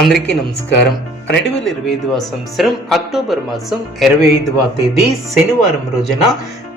అందరికీ నమస్కారం. రెండు వేల ఇరవై ఐదవ సంవత్సరం అక్టోబర్ మాసం ఇరవై ఐదవ తేదీ శనివారం రోజున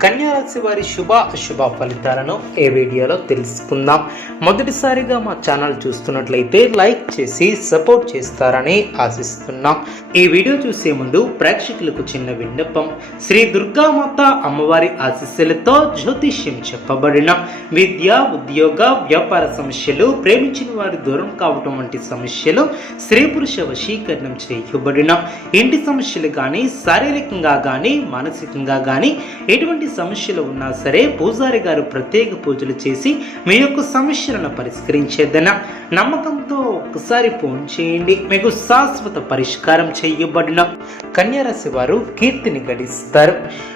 కన్యారాశి వారి శుభ అశుభ ఫలితాలను ఏ వీడియోలో తెలుసుకుందాం. మొదటిసారిగా మా ఛానల్ చూస్తున్నట్లయితే లైక్ చేసి సపోర్ట్ చేస్తారని ఆశిస్తున్నాం. ఈ వీడియో చూసే ముందు ప్రేక్షకులకు చిన్న విన్నపం. శ్రీ దుర్గామాత అమ్మవారి ఆశీస్సులతో జ్యోతిష్యం చెప్పబడిన విద్య ఉద్యోగ వ్యాపార సమస్యలు ప్రేమించిన వారి దూరం కావటం వంటి సమస్యలు స్త్రీ పురుష వశీకరణం చేయబడిన ఇంటి సమస్యలు కానీ శారీరకంగా కానీ మానసికంగా కానీ ఎటువంటి సమస్యలు ఉన్నా సరే పూజారి గారు ప్రత్యేక పూజలు చేసి మీ యొక్క సమస్యలను పరిష్కరించేదన నమ్మకంతో ఒక్కసారి ఫోన్ చేయండి. మీకు శాశ్వత పరిష్కారం చేయబడిన కన్యారాశి వారు కీర్తిని గడిస్తారు.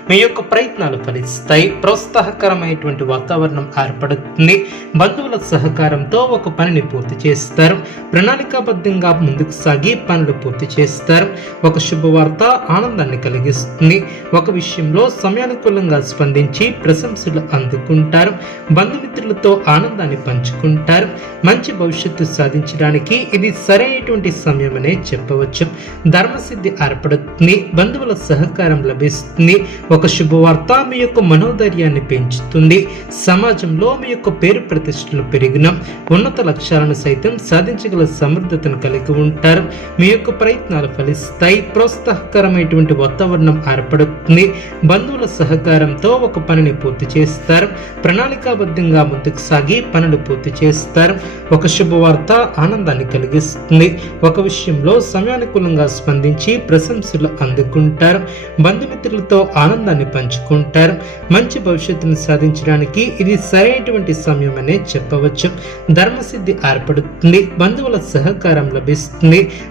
మీ యొక్క ప్రయత్నాలు ఫలిస్తాయి. ప్రోత్సాహకరమైనటువంటి వాతావరణం ఏర్పడుతుంది. బంధువుల సహకారంతో ఒక పనిని పూర్తి చేస్తారు. ప్రణాళికాబద్ధంగా ముందుకు సాగి పనులు పూర్తి చేస్తారు. ఒక శుభవార్త ఆనందాన్ని కలిగిస్తుంది. ఒక విషయంలో సమయానుకూలంగా స్పందించి ప్రశంసలు అందుకుంటారు. బంధుమిత్రులతో ఆనందాన్ని పంచుకుంటారు. మంచి భవిష్యత్తు సాధించడానికి ఇది సరైనటువంటి సమయమనే చెప్పవచ్చు. ధర్మసిద్ధి ఏర్పడుతుంది. బంధువుల సహకారం లభిస్తుంది. ఒక శుభవార్త మీ యొక్క మనోధైర్యాన్ని పెంచుతుంది. సమాజంలో మీ యొక్క పేరు ప్రతిష్టలు పెరిగిన. ఉన్నత లక్ష్యాలను సైతం సాధించగల సమర్థతను కలిగి ఉంటారు. మీ యొక్క ప్రయత్నాలు ఫలిస్తాయి. ప్రోత్సాహకరమైనటువంటి వాతావరణం ఏర్పడుతుంది. బంధువుల సహకారంతో ఒక పనిని పూర్తి చేస్తారు. ప్రణాళికాబద్ధంగా ముందుకు సాగి పనులు పూర్తి చేస్తారు. ఒక శుభవార్త ఆనందాన్ని కలిగిస్తుంది. ఒక విషయంలో సమయానుకూలంగా స్పందించి ప్రశంసలు అందుకుంటారు. బంధుమిత్రులతో ఆనందాన్ని పంచుకుంటారు. మంచి భవిష్యత్తును సాధించడానికి ఇది సరైనటువంటి సమయం అనే చెప్పవచ్చు. ధర్మసిద్ధి ఏర్పడుతుంది. బంధువుల సహకారం లభిస్తుంది.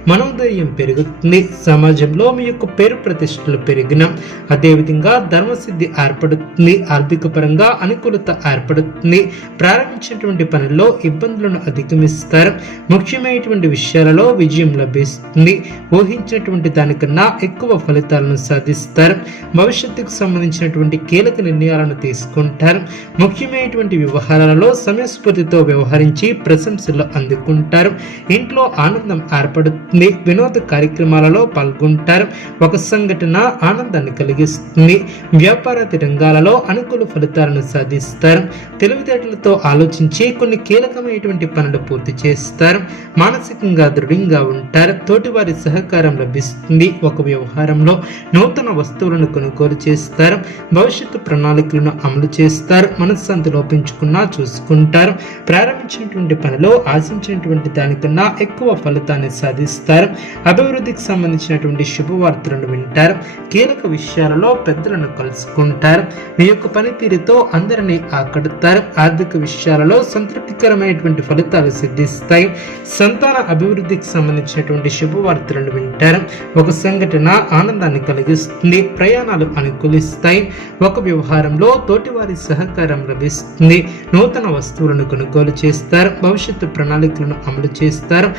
మనోధైర్యం పెరుగుతుంది సమాజంలో మీ యొక్క పేరు ప్రతిష్టలు పెరిగిన అదేవిధంగా ధర్మసిద్ధి ఏర్పడుతుంది ఆర్థిక పరంగా అనుకూలత ఏర్పడుతుంది ప్రారంభించినటువంటి పనుల్లో ఇబ్బందులను అధిగమిస్తారు ముఖ్యమైనటువంటి విషయాలలో విజయం లభిస్తుంది ఊహించినటువంటి దానికన్నా ఎక్కువ ఫలితాలను సాధిస్తారు భవిష్యత్తుకు సంబంధించినటువంటి కీలక నిర్ణయాలను తీసుకుంటారు ముఖ్యమైనటువంటి వ్యవహారాలలో సమయస్ఫూర్తితో వ్యవహరించి ప్రశంసలు అందుకుంటారు ఇంట్లో ఆనందం ఏర్పడుతుంది. వినోద కార్యక్రమాలలో పాల్గొంటారు. ఒక సంఘటన ఆనందాన్ని కలిగిస్తుంది. వ్యాపారాది రంగాలలో అనుకూల ఫలితాలను సాధిస్తారు. తెలివితేటలతో ఆలోచించి కొన్ని కీలకమైనటువంటి పనులు పూర్తి చేస్తారు. మానసికంగా దృఢంగా ఉంటారు. తోటివారి సహకారం లభిస్తుంది. ఒక వ్యవహారంలో నూతన వస్తువులను కొనుగోలు చేస్తారు. భవిష్యత్తు ప్రణాళికలను అమలు చేస్తారు. మనశ్శాంతి లోపించుకున్నా చూసుకుంటారు. ప్రారంభించినటువంటి పనిలో ఆశించినటువంటి దానికన్నా ఎక్కువ ఫలితం ఫలితాన్ని సాధిస్తారు. అభివృద్ధికి సంబంధించినటువంటి శుభవార్తలను వింటారు. కీలక విషయాలలో పెద్దలను కలుసుకుంటారు. మీ యొక్క పనితీరుతో అందరినీ ఆకడుతారు ఆర్థిక విషయాలలో సంతృప్తికరమైనటువంటి ఫలితాలు సిద్ధిస్తాయి. సంతాన అభివృద్ధికి సంబంధించినటువంటి శుభవార్తలను వింటారు. ఒక సంఘటన ఆనందాన్ని కలిగిస్తుంది. ప్రయాణాలు అనుకూలిస్తాయి. ఒక వ్యవహారంలో తోటివారి సహకారం లభిస్తుంది. నూతన వస్తువులను కొనుగోలు చేస్తారు. భవిష్యత్తు ప్రణాళికలను అమలు చేస్తారు.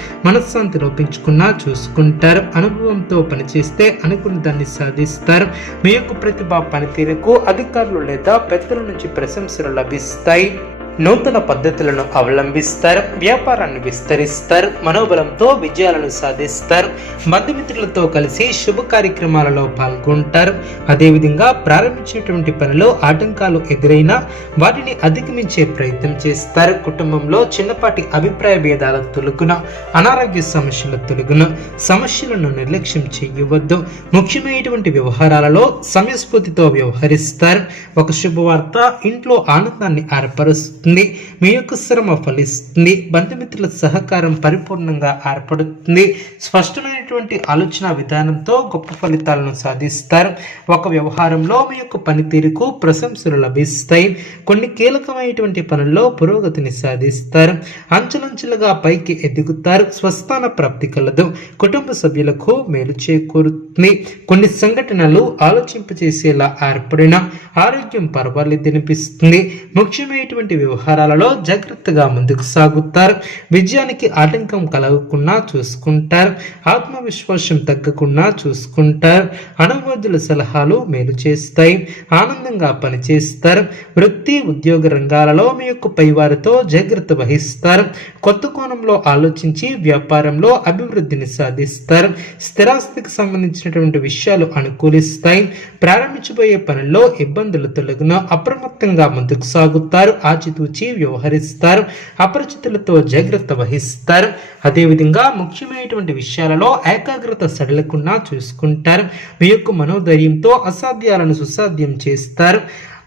మనశ్శాంతి లోపించుకున్నా చూసుకుంటారు. అనుభవంతో పనిచేస్తే అనుకున్న దాన్ని సాధిస్తారు. మీ యొక్క ప్రతిభ పనితీరుకు అధికారులు లేదా పెద్దల నుంచి ప్రశంసలు లభిస్తాయి. నూతన పద్ధతులను అవలంబిస్తారు వ్యాపారాన్ని విస్తరిస్తారు మనోబలంతో విజయాలను సాధిస్తారు బంధుమిత్రులతో కలిసి శుభ కార్యక్రమాలలో పాల్గొంటారు. అదేవిధంగా ప్రారంభించేటువంటి పనిలో ఆటంకాలు ఎదురైనా వాటిని అధిగమించే ప్రయత్నం చేస్తారు. కుటుంబంలో చిన్నపాటి అభిప్రాయ భేదాల తొలుగున అనారోగ్య సమస్యల తొలుగున సమస్యలను నిర్లక్ష్యం చేయవద్దు. ముఖ్యమైనటువంటి వ్యవహారాలలో సమయస్ఫూర్తితో వ్యవహరిస్తారు. ఒక శుభవార్త ఇంట్లో ఆనందాన్ని ఏర్పరుస్తుంది. మీ యొక్క శ్రమ ఫలిస్తుంది. బంధుమిత్రుల సహకారం పరిపూర్ణంగా ఏర్పడుతుంది. స్పష్టమైన సరైనటువంటి ఆలోచన విధానంతో గొప్ప ఫలితాలను సాధిస్తారు. ఒక వ్యవహారంలో మీ యొక్క పనితీరుకు ప్రశంసలు లభిస్తాయి. కొన్ని కీలకమైనటువంటి పనుల్లో పురోగతిని సాధిస్తారు. అంచెలంచెలుగా పైకి ఎదుగుతారు. స్వస్థాన ప్రాప్తి కలదు. కుటుంబ సభ్యులకు మేలు చేకూరుతుంది. కొన్ని సంఘటనలు ఆలోచింపచేసేలా ఏర్పడిన ఆరోగ్యం పర్వాలేదనిపిస్తుంది. ముఖ్యమైనటువంటి వ్యవహారాలలో జాగ్రత్తగా ముందుకు సాగుతారు. విజయానికి ఆటంకం కలగకుండా చూసుకుంటారు. ఆత్మ ఆత్మవిశ్వాసం తగ్గకుండా చూసుకుంటారు. అనుభవజుల సలహాలు మేలు చేస్తాయి. ఆనందంగా పనిచేస్తారు. వృత్తి ఉద్యోగ రంగాలలో మీ యొక్క పైవారితో జాగ్రత్త వహిస్తారు. కొత్త కోణంలో ఆలోచించి వ్యాపారంలో అభివృద్ధిని సాధిస్తారు. స్థిరాస్తికి సంబంధించినటువంటి విషయాలు అనుకూలిస్తాయి. ప్రారంభించబోయే పనుల్లో ఇబ్బందులు తొలగిన అప్రమత్తంగా ముందుకు సాగుతారు. ఆచితూచి వ్యవహరిస్తారు. అపరిచితులతో జాగ్రత్త వహిస్తారు. అదేవిధంగా ముఖ్యమైనటువంటి విషయాలలో ఏకాగ్రత సడలకుండా చూసుకుంటారు. మీ యొక్క మనోధైర్యంతో అసాధ్యాలను సుసాధ్యం చేస్తారు.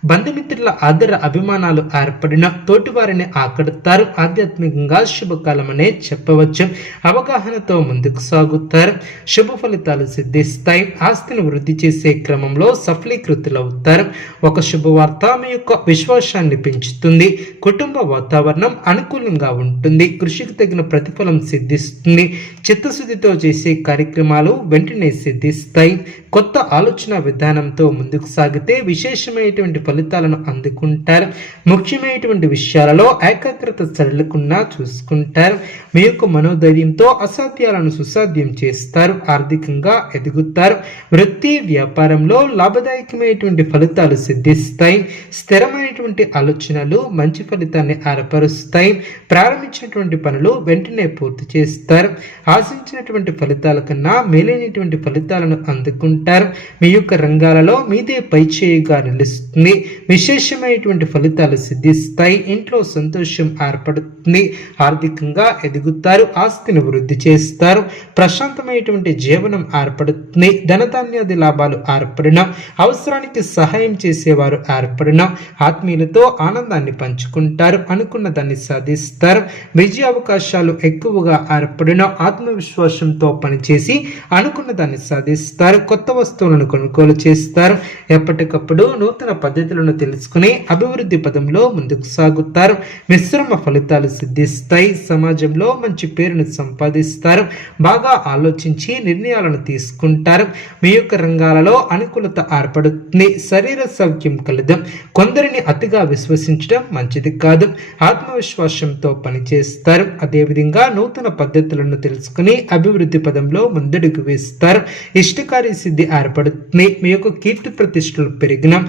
బంధుమిత్రుల ఆదర అభిమానాలు ఏర్పడిన తోటివారిని ఆకడతారు ఆధ్యాత్మికంగా శుభకాలమనే చెప్పవచ్చు. అవగాహనతో ముందుకు సాగుతారు. శుభ ఫలితాలు సిద్ధిస్తాయి. ఆస్తిని వృద్ధి చేసే క్రమంలో సఫలీకృతులవుతారు. ఒక శుభవార్త మీ యొక్క విశ్వాసాన్ని పెంచుతుంది. కుటుంబ వాతావరణం అనుకూలంగా ఉంటుంది. కృషికి తగిన ప్రతిఫలం సిద్ధిస్తుంది. చిత్తశుద్ధితో చేసే కార్యక్రమాలు వెంటనే సిద్ధిస్తాయి. కొత్త ఆలోచన విధానంతో ముందుకు సాగితే విశేషమైనటువంటి ఫలితాలను అందుకుంటారు. ముఖ్యమైనటువంటి విషయాలలో ఏకాగ్రత సరళకుండా చూసుకుంటారు. మీ యొక్క మనోధైర్యంతో అసాధ్యాలను సుసాధ్యం చేస్తారు. ఆర్థికంగా ఎదుగుతారు. వృత్తి వ్యాపారంలో లాభదాయకమైనటువంటి ఫలితాలు సిద్ధిస్తాయి. స్థిరమైనటువంటి ఆలోచనలు మంచి ఫలితాన్ని ఏర్పరుస్తాయి ప్రారంభించినటువంటి పనులు వెంటనే పూర్తి చేస్తారు. ఆశించినటువంటి ఫలితాల కన్నా మేలైనటువంటి ఫలితాలను అందుకుంటారు. మీ యొక్క రంగాలలో మీదే పైచేయిగా నిలుస్తుంది. విశేషమైనటువంటి ఫలితాలు సిద్ధిస్తాయి. ఇంట్లో సంతోషం ఏర్పడుతుంది. ఆర్థికంగా ఎదుగుతారు. ఆస్తిని వృద్ధి చేస్తారు. ప్రశాంతమైనటువంటి జీవనం ఏర్పడుతుంది. ధనధాన్యాది లాభాలు ఏర్పడిన అవసరానికి సహాయం చేసేవారు ఏర్పడిన ఆత్మీయులతో ఆనందాన్ని పంచుకుంటారు అనుకున్న దాన్ని సాధిస్తారు. విజయ అవకాశాలు ఎక్కువగా ఏర్పడిన ఆత్మవిశ్వాసంతో పనిచేసి అనుకున్న దాన్ని సాధిస్తారు. కొత్త వస్తువులను కొనుగోలు చేస్తారు. ఎప్పటికప్పుడు నూతన పద్ధతి పరిమితులను తెలుసుకుని అభివృద్ధి పదంలో ముందుకు సాగుతారు. మిశ్రమ ఫలితాలు సిద్ధిస్తాయి. సమాజంలో మంచి పేరును సంపాదిస్తారు. బాగా ఆలోచించి నిర్ణయాలను తీసుకుంటారు. మీ యొక్క రంగాలలో అనుకూలత ఏర్పడుతుంది. శరీర సౌఖ్యం కలదం. కొందరిని అతిగా విశ్వసించడం మంచిది కాదు. ఆత్మవిశ్వాసంతో పనిచేస్తారు. అదేవిధంగా నూతన పద్ధతులను తెలుసుకుని అభివృద్ధి పదంలో ముందడుగు వేస్తారు. ఇష్టకార్య సిద్ధి ఏర్పడుతుంది. మీ యొక్క కీర్తి ప్రతిష్టలు పెరిగిన.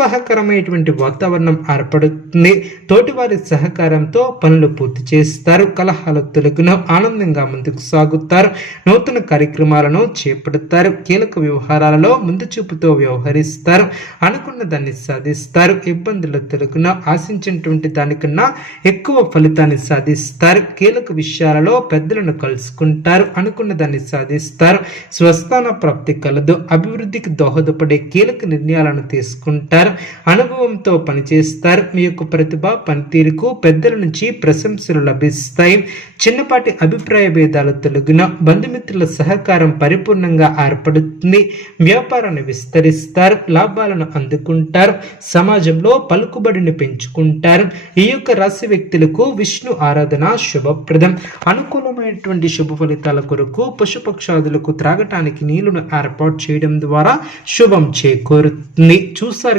ప్రోత్సాహకరమైనటువంటి వాతావరణం ఏర్పడుతుంది. తోటివారి సహకారంతో పనులు పూర్తి చేస్తారు. కలహాలు తొలగిన ఆనందంగా ముందుకు సాగుతారు. నూతన కార్యక్రమాలను చేపడతారు. కీలక వ్యవహారాలలో ముందు చూపుతో వ్యవహరిస్తారు. అనుకున్న దాన్ని సాధిస్తారు. ఇబ్బందులు తొలగిన ఆశించినటువంటి దానికన్నా ఎక్కువ ఫలితాన్ని సాధిస్తారు. కీలక విషయాలలో పెద్దలను కలుసుకుంటారు. అనుకున్న దాన్ని సాధిస్తారు. స్వస్థాన ప్రాప్తి కలదు. అభివృద్ధికి దోహదపడే కీలక నిర్ణయాలను తీసుకుంటారు. అనుభవంతో పనిచేస్తారు. మీ యొక్క ప్రతిభ పనితీరుకు పెద్దల నుంచి ప్రశంసలు లభిస్తాయి. చిన్నపాటి అభిప్రాయ భేదాలు తొలగిన బంధుమిత్రుల సహకారం పరిపూర్ణంగా ఏర్పడుతుంది. వ్యాపారాన్ని విస్తరిస్తారు లాభాలను అందుకుంటారు సమాజంలో పలుకుబడిని పెంచుకుంటారు. ఈ యొక్క రాశి వ్యక్తులకు విష్ణు ఆరాధన శుభప్రదం. అనుకూలమైనటువంటి శుభ ఫలితాల కొరకు పశుపక్షాదులకు త్రాగటానికి నీళ్ళను ఏర్పాటు చేయడం ద్వారా శుభం చేకూరుతుంది. చూసారు